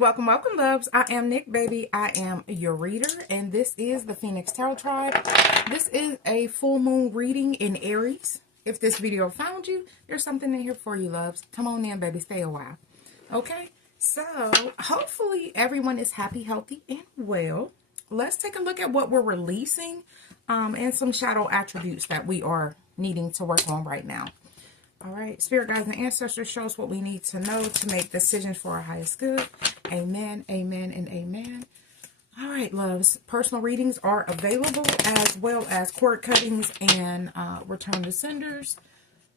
Welcome, welcome, loves. I am Nick, baby. I am your reader, and this is the Phoenix Tarot Tribe. This is a full moon reading in Aries. If this video found you, there's something in here for you, loves. Come on in, baby. Stay a while. Okay? So, hopefully everyone is happy, healthy, and well. Let's take a look at what we're releasing and some shadow attributes that we are needing to work on right now. All right, spirit guides and ancestors, show us what we need to know to make decisions for our highest good. Amen, amen, and amen. All right, loves. Personal readings are available as well as cord cuttings and return to senders.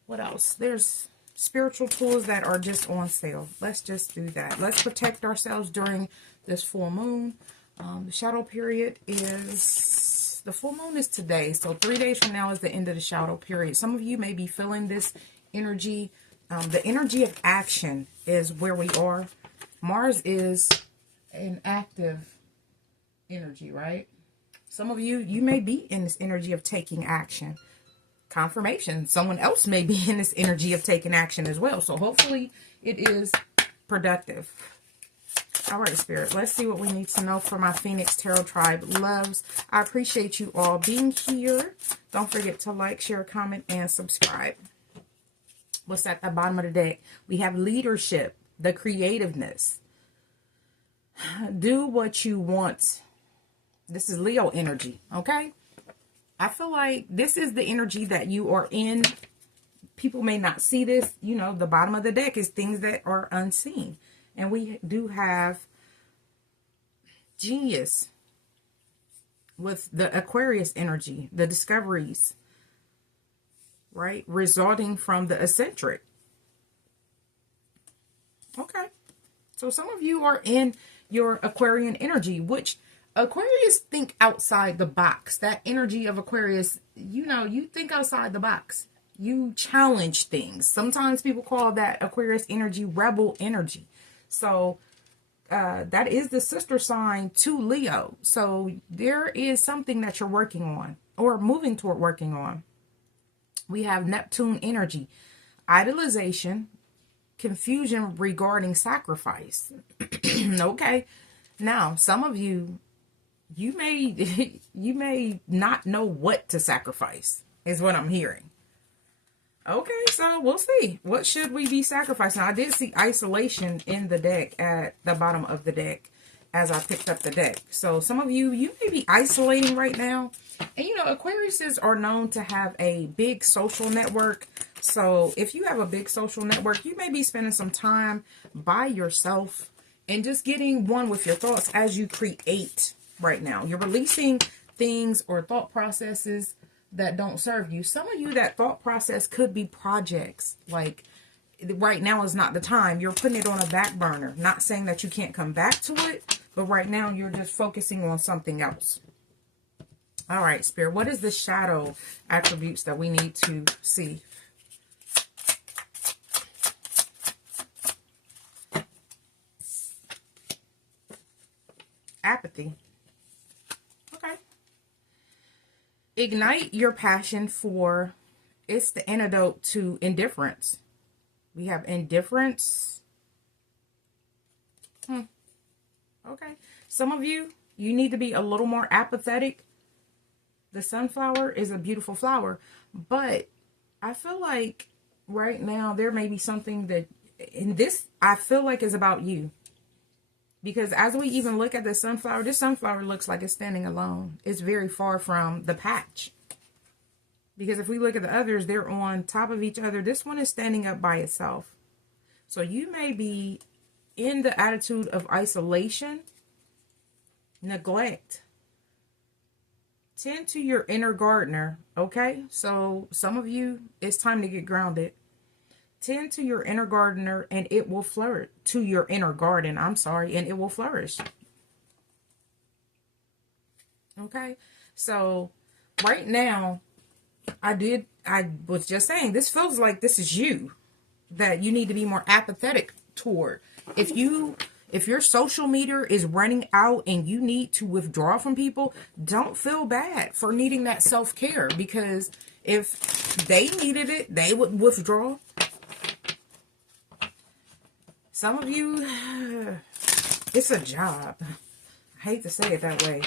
What else? There's spiritual tools that are just on sale. Let's just do that. Let's protect ourselves during this full moon. The shadow period is... The full moon is today, so 3 days from now is the end of the shadow period. Some of you may be feeling this energy. The energy of action is where we are. Mars is an active energy, right? Some of you may be in this energy of taking action. Confirmation. Someone else may be in this energy of taking action as well. So hopefully it is productive. All right, Spirit, let's see what we need to know for my Phoenix Tarot Tribe loves. I appreciate you all being here. Don't forget to like, share, comment, and subscribe. What's at the bottom of the deck? We have leadership, the creativeness. Do what you want. This is Leo energy, okay? I feel like this is the energy that you are in. People may not see this. You know, the bottom of the deck is things that are unseen. And we do have genius with the Aquarius energy, the discoveries, right? Resulting from the eccentric. Okay. So some of you are in your Aquarian energy, which Aquarius think outside the box. That energy of Aquarius, you know, you think outside the box. You challenge things. Sometimes people call that Aquarius energy rebel energy. So that is the sister sign to Leo. So there is something that you're working on or moving toward working on. We have Neptune energy, idolization, confusion regarding sacrifice. Okay. Now, some of you, you may not know what to sacrifice is what I'm hearing. Okay, so we'll see. What should we be sacrificing? I did see isolation in the deck at the bottom of the deck as I picked up the deck. So some of you, you may be isolating right now. And you know, Aquariuses are known to have a big social network. So if you have a big social network, you may be spending some time by yourself and just getting one with your thoughts as you create right now. You're releasing things or thought processes that don't serve you. Some of you, that thought process could be projects. Like right now is not the time. You're putting it on a back burner. Not saying that you can't come back to it, but right now you're just focusing on something else. All right, Spirit, what is the shadow attributes that we need to see? Apathy. Okay. Ignite your passion for, it's the antidote to indifference. We have indifference. Okay. Some of you, you need to be a little more apathetic. The sunflower is a beautiful flower, but I feel like right now there may be something that, in this, I feel like is about you. Because as we even look at the sunflower, this sunflower looks like it's standing alone. It's very far from the patch. Because if we look at the others, they're on top of each other. This one is standing up by itself. So you may be in the attitude of isolation, neglect. Tend to your inner gardener, okay? So some of you, it's time to get grounded. Tend to your inner gardener and it will flourish. To your inner garden, I'm sorry, and it will flourish. Okay? So right now, I was just saying, this feels like this is you. That you need to be more apathetic toward. If your social meter is running out and you need to withdraw from people, don't feel bad for needing that self-care. Because if they needed it, they would withdraw. Some of you, It's a job. I hate to say it that way.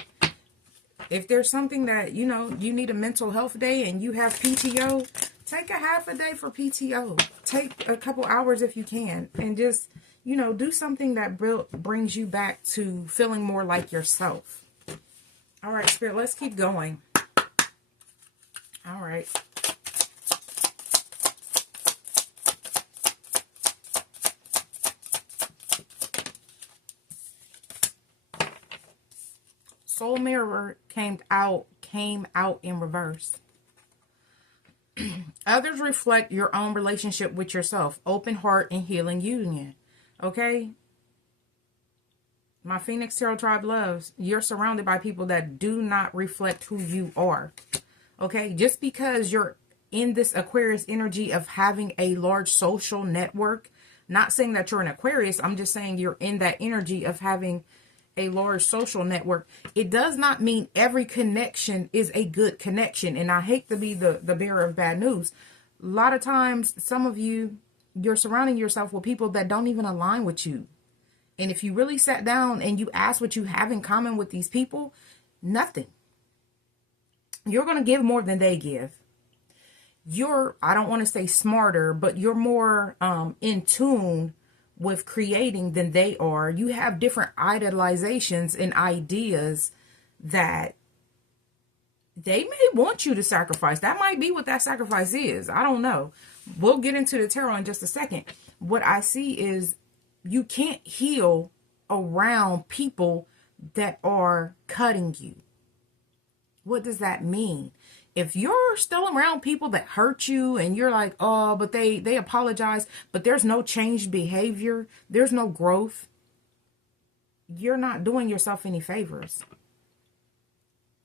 If there's something that, you know, you need a mental health day and you have PTO, take a half a day for PTO. Take a couple hours if you can. And just, you know, do something that brings you back to feeling more like yourself. All right, Spirit, let's keep going. All right. Soul Mirror came out in reverse. Others reflect your own relationship with yourself. Open heart and healing union. Okay? My Phoenix Tarot Tribe loves, you're surrounded by people that do not reflect who you are. Okay? Just because you're in this Aquarius energy of having a large social network, not saying that you're an Aquarius, I'm just saying you're in that energy of having a large social network. It does not mean every connection is a good connection. And I hate to be the bearer of bad news. A lot of times, some of you, you're surrounding yourself with people that don't even align with you. And if you really sat down and you ask what you have in common with these people, nothing. You're going to give more than they give. You're, I don't want to say smarter, but you're more in tune with creating than they are. You have different idealizations and ideas that they may want you to sacrifice. That might be what that sacrifice is. I don't know. We'll get into the tarot in just a second. What I see is you can't heal around people that are cutting you. What does that mean? If you're still around people that hurt you and you're like, oh, but they apologize, but there's no changed behavior, there's no growth, you're not doing yourself any favors.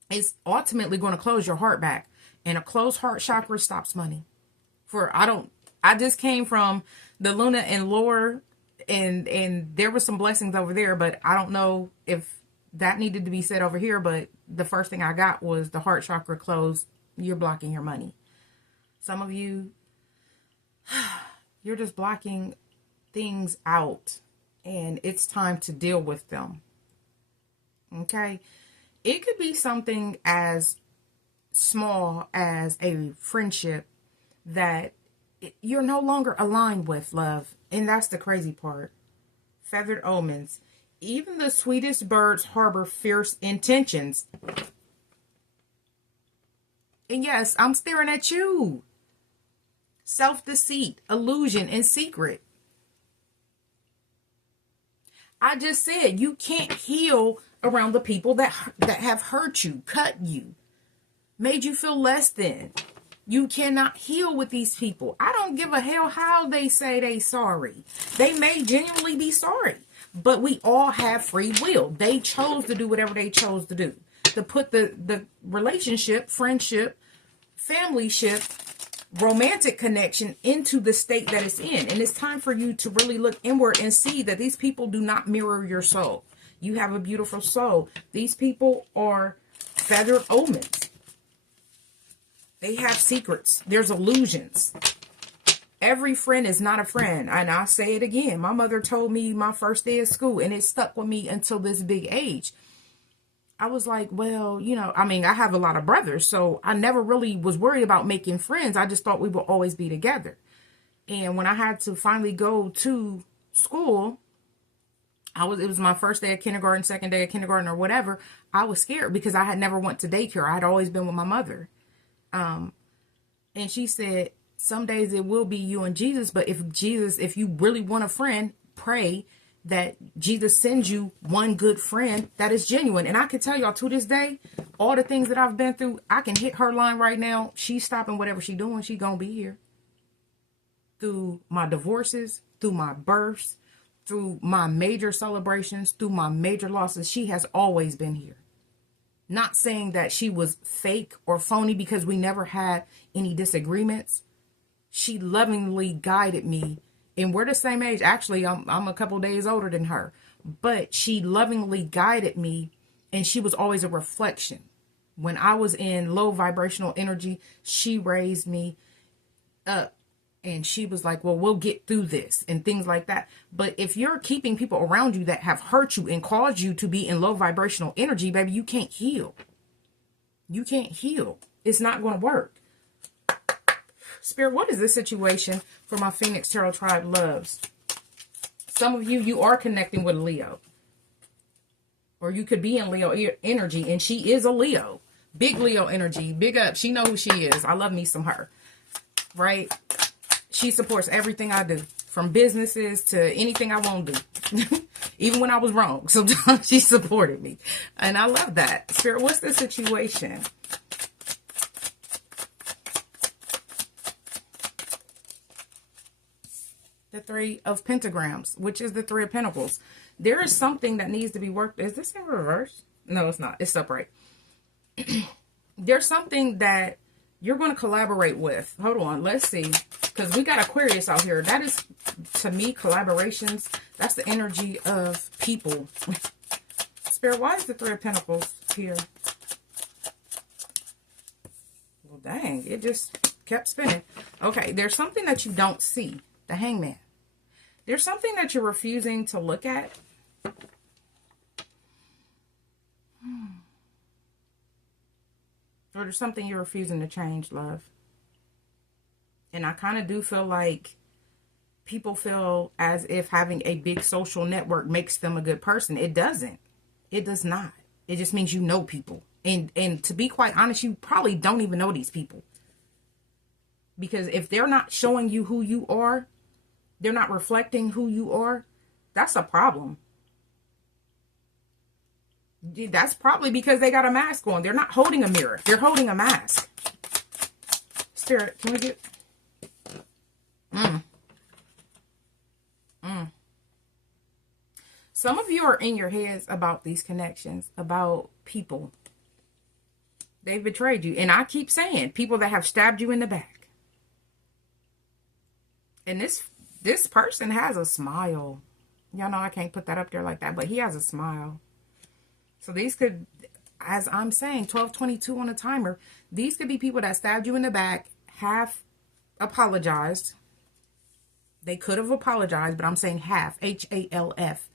It's ultimately going to close your heart back. And a closed heart chakra stops money. I just came from the Luna and Lower, and there was some blessings over there, but I don't know if that needed to be said over here, but the first thing I got was the heart chakra closed. You're blocking your money. Some of you, you're just blocking things out, and it's time to deal with them. Okay? It could be something as small as a friendship that you're no longer aligned with, love. And that's the crazy part. Feathered omens. Even the sweetest birds harbor fierce intentions. And yes, I'm staring at you. Self-deceit, illusion, and secret. I just said you can't heal around the people that have hurt you, cut you, made you feel less than. You cannot heal with these people. I don't give a hell how they say they sorry. They may genuinely be sorry, but we all have free will. They chose to do whatever they chose to do. To put the relationship, friendship, familyship, romantic connection into the state that it's in. And it's time for you to really look inward and see that these people do not mirror your soul. You have a beautiful soul. These people are feathered omens. They have secrets. There's illusions. Every friend is not a friend. And I say it again. My mother told me my first day of school, and it stuck with me until this big age. I was like, well, you know, I mean, I have a lot of brothers, so I never really was worried about making friends. I just thought we would always be together. And when I had to finally go to school, it was my first day of kindergarten, second day of kindergarten, or whatever. I was scared because I had never went to daycare. I had always been with my mother. And she said, some days it will be you and Jesus, but if you really want a friend, pray that Jesus sends you one good friend that is genuine. And I can tell y'all to this day, all the things that I've been through, I can hit her line right now. She's stopping whatever she's doing. She gonna be here. Through my divorces, through my births, through my major celebrations, through my major losses, she has always been here. Not saying that she was fake or phony, because we never had any disagreements. She lovingly guided me. And we're the same age. Actually, I'm a couple days older than her. But she lovingly guided me, and she was always a reflection. When I was in low vibrational energy, she raised me up. And she was like, well, we'll get through this and things like that. But if you're keeping people around you that have hurt you and caused you to be in low vibrational energy, baby, you can't heal. You can't heal. It's not going to work. Spirit, what is this situation for my Phoenix Tarot Tribe loves? Some of you, you are connecting with Leo. Or you could be in Leo energy, and she is a Leo. Big Leo energy. Big up. She knows who she is. I love me some her. Right? She supports everything I do, from businesses to anything I won't do. Even when I was wrong, sometimes she supported me. And I love that. Spirit, what's the situation? The Three of Pentagrams, which is the Three of Pentacles. There is something that needs to be worked. Is this in reverse? No, it's not. It's upright. There's something that you're going to collaborate with. Hold on. Let's see. Because we got Aquarius out here. That is, to me, collaborations. That's the energy of people. Spirit, why is the Three of Pentacles here? Well, dang. It just kept spinning. Okay. There's something that you don't see. The Hangman. There's something that you're refusing to look at. Or there's something you're refusing to change, love. And I kind of do feel like people feel as if having a big social network makes them a good person. It doesn't. It does not. It just means you know people. And to be quite honest, you probably don't even know these people. Because if they're not showing you who you are, they're not reflecting who you are, that's a problem. That's probably because they got a mask on. They're not holding a mirror. They're holding a mask. Spirit, can we get... Some of you are in your heads about these connections, about people. They've betrayed you. And I keep saying, people that have stabbed you in the back. And this person has a smile. Y'all know I can't put that up there like that, but he has a smile. So these could, as I'm saying, 12:22 on a timer. These could be people that stabbed you in the back, half apologized. They could have apologized, but I'm saying half, H-A-L-F,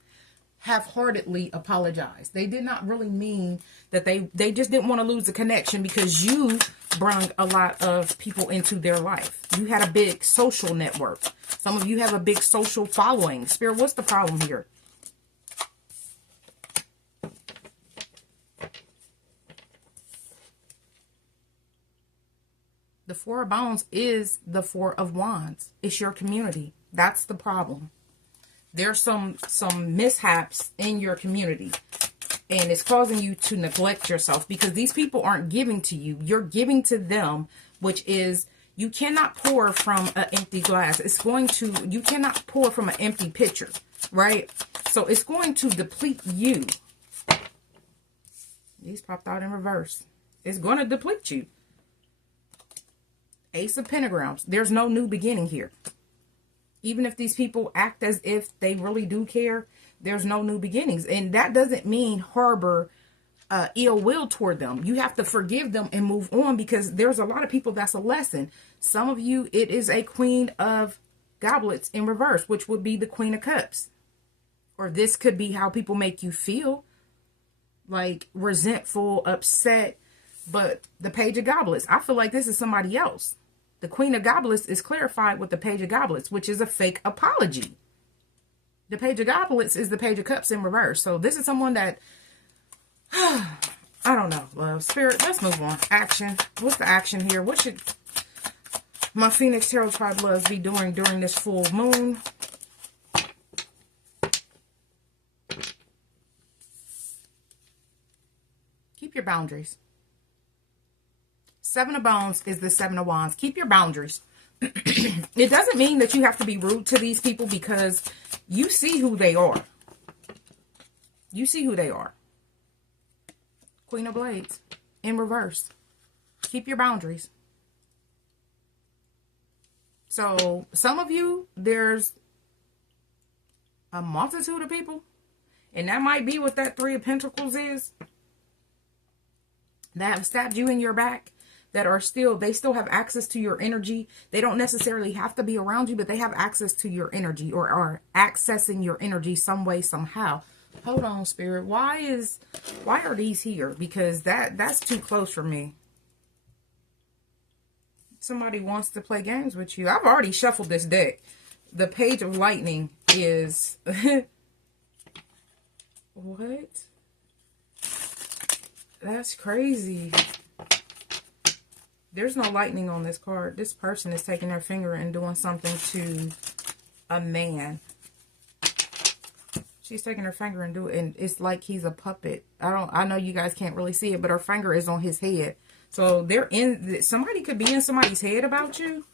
half-heartedly apologized. They did not really mean that they just didn't want to lose the connection because you brought a lot of people into their life. You had a big social network. Some of you have a big social following. Spirit, what's the problem here? The Four of Wands is the Four of Wands. It's your community. That's the problem. There's some mishaps in your community. And it's causing you to neglect yourself because these people aren't giving to you. You're giving to them, which is, you cannot pour from an empty glass. You cannot pour from an empty pitcher, right? So it's going to deplete you. These popped out in reverse. It's going to deplete you. Ace of Pentagrams. There's no new beginning here. Even if these people act as if they really do care, there's no new beginnings. And that doesn't mean harbor ill will toward them. You have to forgive them and move on because there's a lot of people that's a lesson. Some of you, it is a Queen of Goblets in reverse, which would be the Queen of Cups. Or this could be how people make you feel. Like resentful, upset. But the Page of Goblets, I feel like this is somebody else. The Queen of Goblets is clarified with the Page of Goblets, which is a fake apology. The Page of Goblets is the Page of Cups in reverse. So this is someone that, I don't know, love. Spirit, let's move on. Action. What's the action here? What should my Phoenix Tarot Tribe loves be doing during this full moon? Keep your boundaries. Seven of Wands is the Seven of Wands. Keep your boundaries. It doesn't mean that you have to be rude to these people because you see who they are. You see who they are. Queen of Blades in reverse. Keep your boundaries. So some of you, there's a multitude of people, and that might be what that Three of Pentacles is, that have stabbed you in your back, that are still, they still have access to your energy. They don't necessarily have to be around you, but they have access to your energy, or are accessing your energy some way, somehow. Hold on, Spirit. Why are these here? Because that's too close for me. Somebody wants to play games with you. I've already shuffled this deck. The Page of Lightning is... What? That's crazy. There's no lightning on this card. This person is taking their finger and doing something to a man. She's taking her finger and and it's like he's a puppet. I know you guys can't really see it, but her finger is on his head. So somebody could be in somebody's head about you.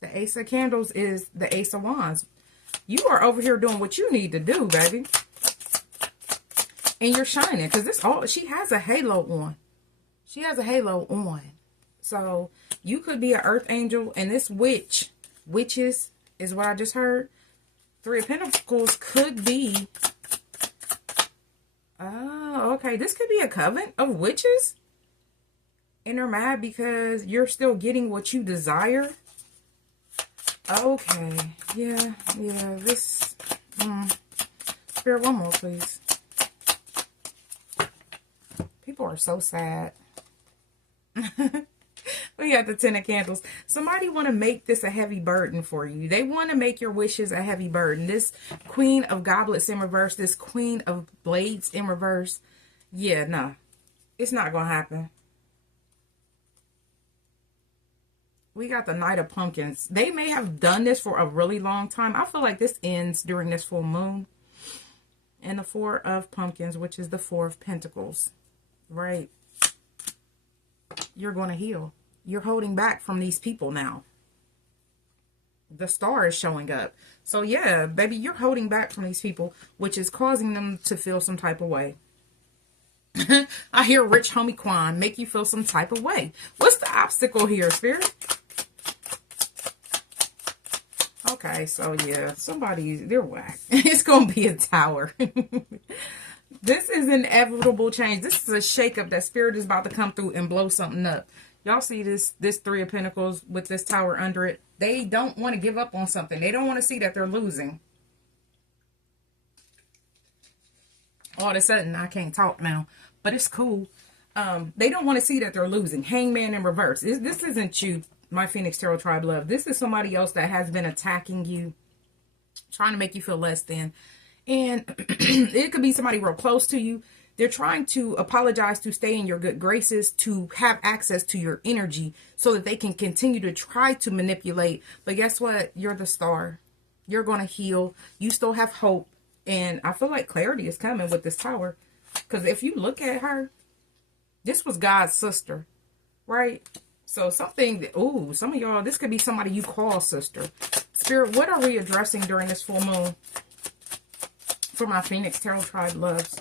The Ace of Candles is the Ace of Wands. You are over here doing what you need to do, baby. And you're shining, because she has a halo on. She has a halo on. So you could be an earth angel, and this witches is what I just heard. Three of Pentacles could be, oh, okay, this could be a coven of witches. And they're mad because you're still getting what you desire. Okay, yeah, this, Spirit, one more, please. People are so sad. We got the Ten of Candles. Somebody want to make this a heavy burden for you. They want to make your wishes a heavy burden. This Queen of Goblets in reverse, this Queen of Blades in reverse. Yeah, no, it's not going to happen. We got the Knight of Pumpkins. They may have done this for a really long time. I feel like this ends during this full moon. And the Four of Pumpkins, which is the Four of Pentacles. Right? You're going to heal. You're holding back from these people now. The Star is showing up. So yeah, baby, you're holding back from these people, which is causing them to feel some type of way. I hear Rich Homie Quan make you feel some type of way. What's the obstacle here, Spirit? Okay, so yeah, they're whack. It's going to be a tower. This is inevitable change. This is a shakeup that Spirit is about to come through and blow something up. Y'all see this Three of Pentacles with this tower under it. They don't want to give up on something. They don't want to see that they're losing. All of a sudden, I can't talk now, but it's cool. They don't want to see that they're losing. Hangman in reverse. This isn't you, my Phoenix Tarot Tribe love. This is somebody else that has been attacking you, trying to make you feel less than. And it could be somebody real close to you. They're trying to apologize, to stay in your good graces, to have access to your energy so that they can continue to try to manipulate. But guess what? You're the Star. You're going to heal. You still have hope. And I feel like clarity is coming with this tower. Because if you look at her, this was God's sister, right? So something, ooh, some of y'all, this could be somebody you call sister. Spirit, what are we addressing during this full moon for my Phoenix Tarot Tribe loves?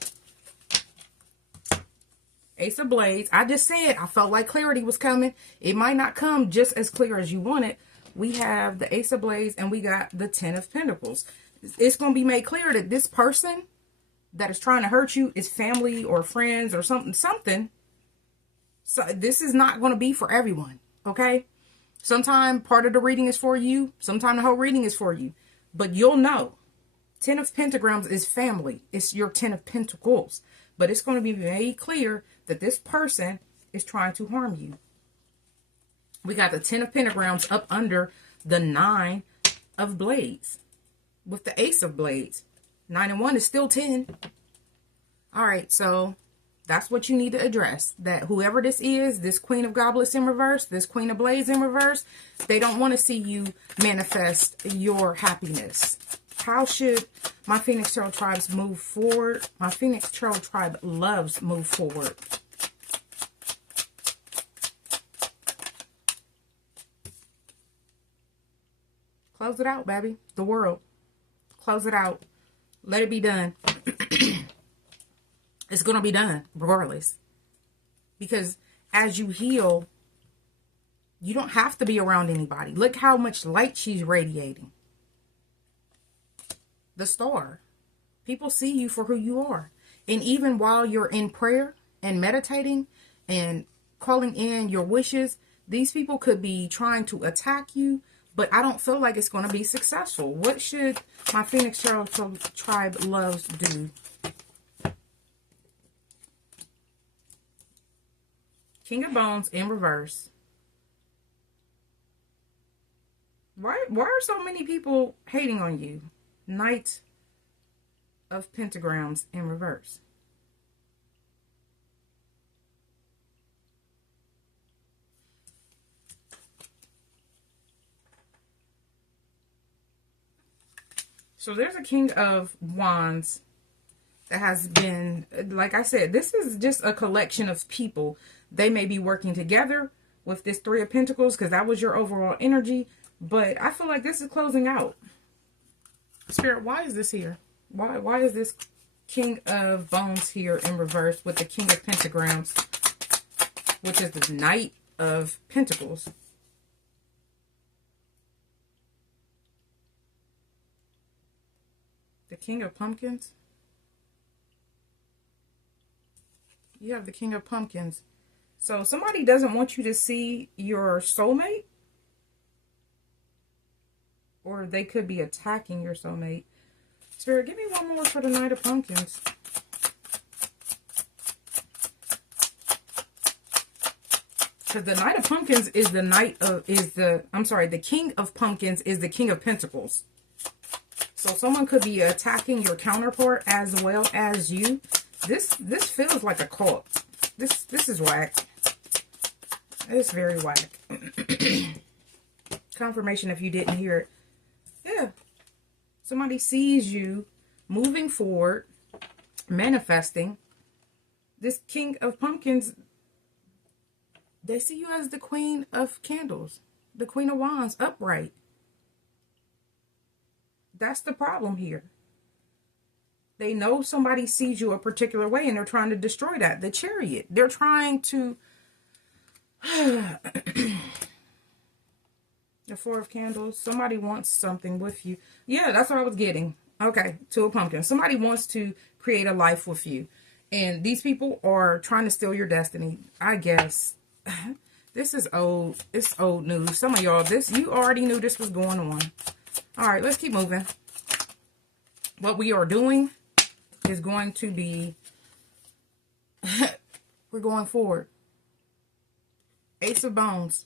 Ace of Blades. I just said I felt like clarity was coming. It might not come just as clear as you want it. We have the Ace of Blades and we got the Ten of Pentacles. It's going to be made clear that this person that is trying to hurt you is family or friends or something. So this is not going to be for everyone, okay? Sometime part of the reading is for you. Sometime the whole reading is for you. But you'll know. Ten of Pentagrams is family. It's your Ten of Pentacles. But it's going to be made clear that this person is trying to harm you. We got the Ten of Pentagrams up under the Nine of Blades with the Ace of Blades. 9 and 1 is still 10. All right, so that's what you need to address. That whoever this is, this Queen of Goblets in reverse, this Queen of Blades in reverse, they don't want to see you manifest your happiness. How should my Phoenix Tarot Tribes move forward? My Phoenix Tarot Tribe loves move forward. Close it out, baby. The world. Close it out. Let it be done. It's going to be done regardless. Because as you heal, you don't have to be around anybody. Look how much light she's radiating. The Star. People see you for who you are. And even while you're in prayer and meditating and calling in your wishes, these people could be trying to attack you, but I don't feel like it's going to be successful. What should my Phoenix Tarot Tribe loves do? King of Bones in reverse. Why are so many people hating on you? Knight of Pentagrams in reverse. So there's a King of Wands that has been, like I said, this is just a collection of people. They may be working together with this Three of Pentacles because that was your overall energy. But I feel like this is closing out. Spirit, why is this here? Why is this King of Bones here in reverse with the King of Pentagrams, which is the Knight of Pentacles? The King of Pumpkins. You have the King of Pumpkins. So somebody doesn't want you to see your soulmate. Or they could be attacking your soulmate. Spirit, give me one more for the Knight of Pumpkins. Because the Knight of Pumpkins is the the King of Pumpkins is the King of Pentacles. So someone could be attacking your counterpart as well as you. This feels like a cult. This is whack. It's very whack. Confirmation if you didn't hear it. Yeah. Somebody sees you moving forward, manifesting. This King of Pumpkins, they see you as the Queen of Candles, the Queen of Wands, upright. That's the problem here. They know somebody sees you a particular way and they're trying to destroy that. The Chariot. They're trying to... The Four of Candles. Somebody wants something with you. Yeah, that's what I was getting. Okay, Two of Pumpkins. Somebody wants to create a life with you. And these people are trying to steal your destiny. I guess. This is old. It's old news. Some of y'all, you already knew this was going on. All right, let's keep moving. What we are doing is going to be... we're going forward. Ace of Bones.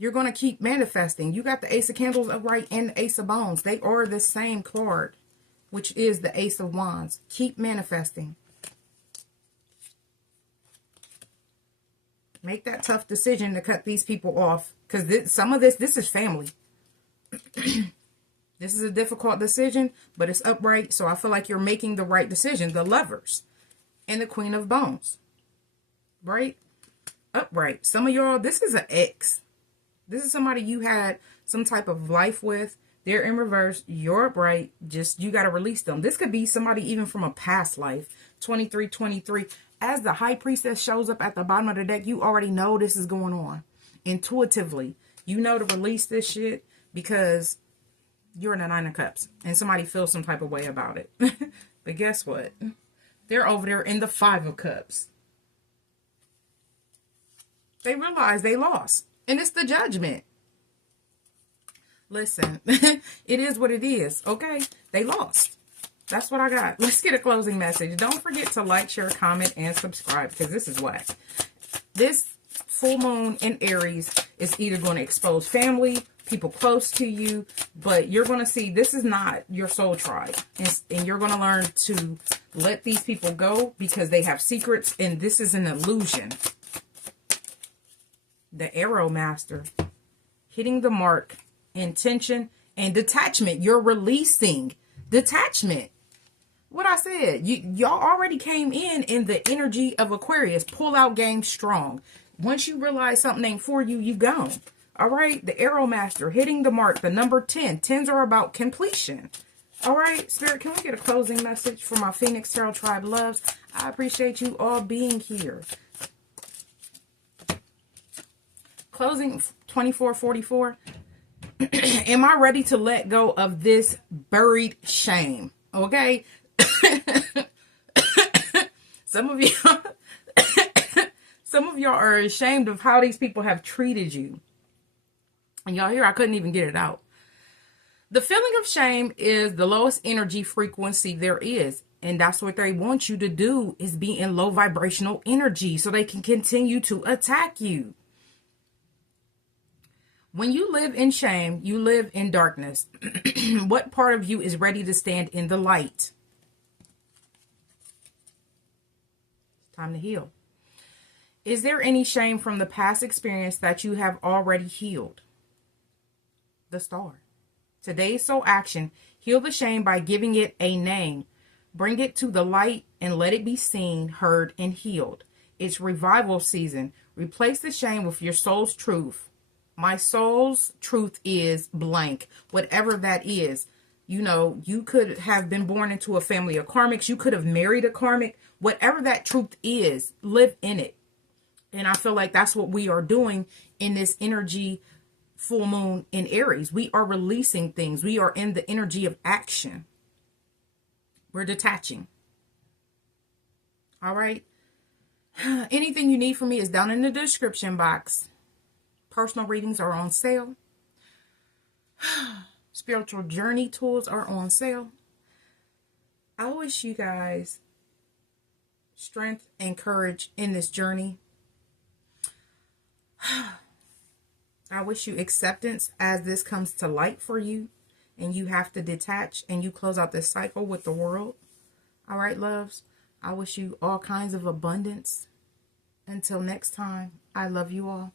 You're going to keep manifesting. You got the Ace of Candles upright and the Ace of Bones. They are the same card, which is the Ace of Wands. Keep manifesting. Make that tough decision to cut these people off. Because some of this is family. This is a difficult decision, but it's upright. So I feel like you're making the right decision. The Lovers and the Queen of Bones. Right? Upright. Some of y'all, this is an ex. This is somebody you had some type of life with. They're in reverse. You're upright. Just, you got to release them. This could be somebody even from a past life. 2323. As the High Priestess shows up at the bottom of the deck, you already know this is going on. Intuitively. You know to release this shit because you're in the Nine of Cups. And somebody feels some type of way about it. But guess what? They're over there in the Five of Cups. They realize they lost. And it's the Judgment. Listen, it is what it is, okay? They lost. That's what I got. Let's get a closing message. Don't forget to like, share, comment, and subscribe because this is whack. This full moon in Aries is either going to expose family, people close to you, but you're going to see this is not your soul tribe. And you're going to learn to let these people go because they have secrets and this is an illusion. The Arrow Master, hitting the mark, intention, and detachment. You're releasing detachment. What I said, y'all already came in the energy of Aquarius. Pull out game strong. Once you realize something ain't for you, you gone. All right, the Arrow Master, hitting the mark, the number 10. 10s are about completion. All right, Spirit, can we get a closing message for my Phoenix Tarot Tribe loves? I appreciate you all being here. Closing 2444. Am I ready to let go of this buried shame? Okay. Some of you, some of y'all are ashamed of how these people have treated you. And y'all hear, I couldn't even get it out. The feeling of shame is the lowest energy frequency there is. And that's what they want you to do, is be in low vibrational energy so they can continue to attack you. When you live in shame, you live in darkness. What part of you is ready to stand in the light? Time to heal. Is there any shame from the past experience that you have already healed? The Star. Today's soul action: heal the shame by giving it a name. Bring it to the light and let it be seen, heard, and healed. It's revival season. Replace the shame with your soul's truth. My soul's truth is blank. Whatever that is. You know, you could have been born into a family of karmics. You could have married a karmic. Whatever that truth is, live in it. And I feel like that's what we are doing in this energy full moon in Aries. We are releasing things. We are in the energy of action. We're detaching. All right. Anything you need from me is down in the description box. Personal readings are on sale. Spiritual journey tools are on sale. I wish you guys strength and courage in this journey. I wish you acceptance as this comes to light for you and you have to detach and you close out this cycle with the world. All right, loves. I wish you all kinds of abundance. Until next time, I love you all.